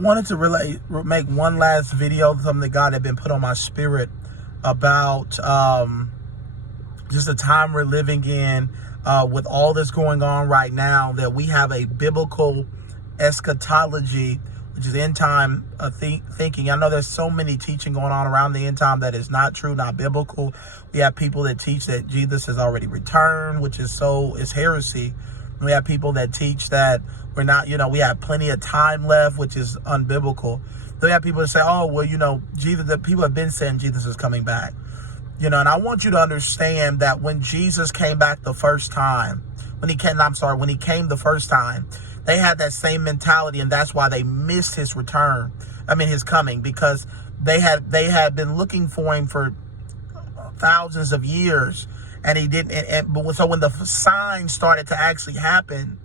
Wanted to make one last video, something that God had been put on my spirit about just the time we're living in with all that's going on right now, that we have a biblical eschatology, which is end time thinking. I know there's so many teaching going on around the end time that is not true, not biblical. We have people that teach that Jesus has already returned, which is heresy. We have people that teach that we're not, we have plenty of time left, which is unbiblical. Then we have people that say, oh, well, Jesus, the people have been saying Jesus is coming back. And I want you to understand that when Jesus came back the first time, when he came the first time, they had that same mentality, and that's why they missed his return. His coming, because they had been looking for him for thousands of years, and he didn't. So when the signs started to actually happen,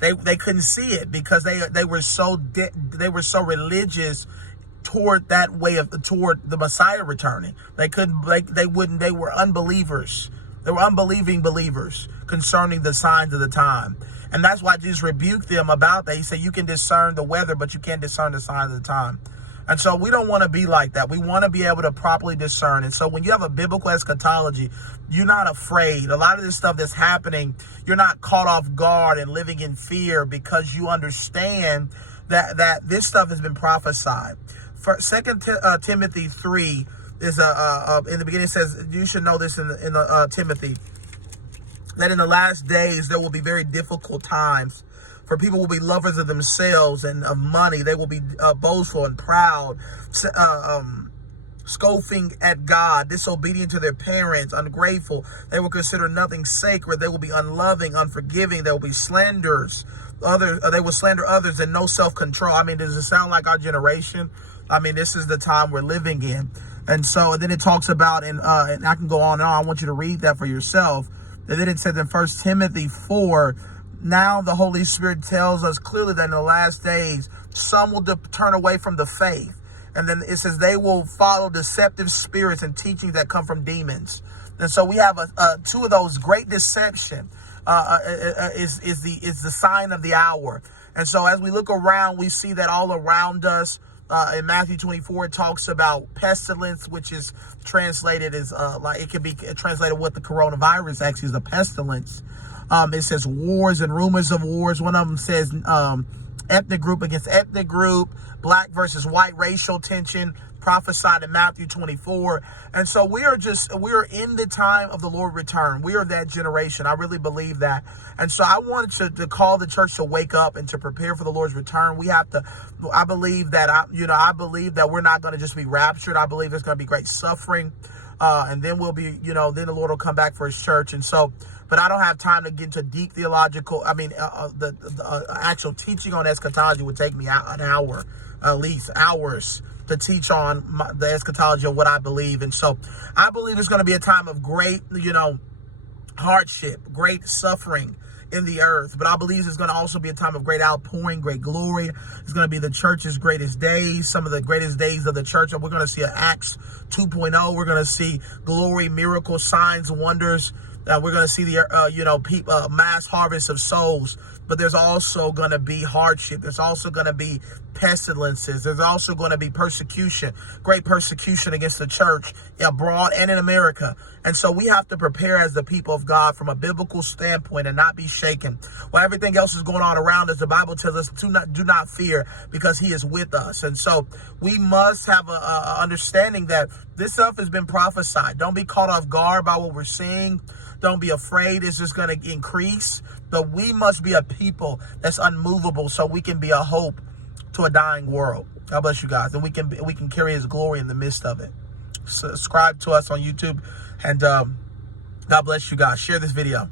they couldn't see it because they were so religious toward the Messiah returning. They were unbelievers. They were unbelieving believers concerning the signs of the time. And that's why Jesus rebuked them about that. He said, you can discern the weather, but you can't discern the signs of the time. And so we don't want to be like that. We want to be able to properly discern. And so when you have a biblical eschatology, you're not afraid. A lot of this stuff that's happening, you're not caught off guard and living in fear, because you understand that this stuff has been prophesied. For 2 Timothy 3 is in the beginning, it says, you should know this in Timothy, that in the last days there will be very difficult times. For people will be lovers of themselves and of money. They will be boastful and proud, scoffing at God, disobedient to their parents, ungrateful. They will consider nothing sacred. They will be unloving, unforgiving. They will be slanderers. They will slander others, and no self-control. Does it sound like our generation? This is the time we're living in. And then it talks about, and I can go on and on. I want you to read that for yourself. And then it says in 1 Timothy 4, now the Holy Spirit tells us clearly that in the last days, some will turn away from the faith. And then it says they will follow deceptive spirits and teachings that come from demons. And so we have two of those. Great deception is the sign of the hour. And so as we look around, we see that all around us. In Matthew 24, it talks about pestilence, which is translated as it can be translated what the coronavirus actually is, a pestilence. It says wars and rumors of wars. One of them says ethnic group against ethnic group, black versus white, racial tension, prophesied in Matthew 24. And so we are in the time of the Lord return. We are that generation. I really believe that. And so I wanted to call the church to wake up and to prepare for the Lord's return. I believe that we're not going to just be raptured. I believe there's going to be great suffering. And then then the Lord will come back for his church. And so, but I don't have time to get into deep theological, the actual teaching on eschatology would take me an hour, at least hours, to teach on the eschatology of what I believe. And so I believe it's going to be a time of great, hardship, great suffering in the earth. But I believe it's going to also be a time of great outpouring, great glory. It's going to be the church's greatest days, some of the greatest days of the church. And we're going to see an Acts 2.0. We're going to see glory, miracles, signs, wonders. We're going to see the, mass harvest of souls. But there's also going to be hardship. There's also going to be pestilences. There's also going to be persecution, great persecution against the church abroad and in America. And so we have to prepare as the people of God from a biblical standpoint and not be shaken. While everything else is going on around us, the Bible tells us do not fear, because he is with us. And so we must have a understanding that this stuff has been prophesied. Don't be caught off guard by what we're seeing. Don't be afraid. It's just going to increase. But we must be a people that's unmovable, so we can be a hope to a dying world. God bless you guys. And we can carry his glory in the midst of it. Subscribe to us on YouTube. And God bless you guys. Share this video.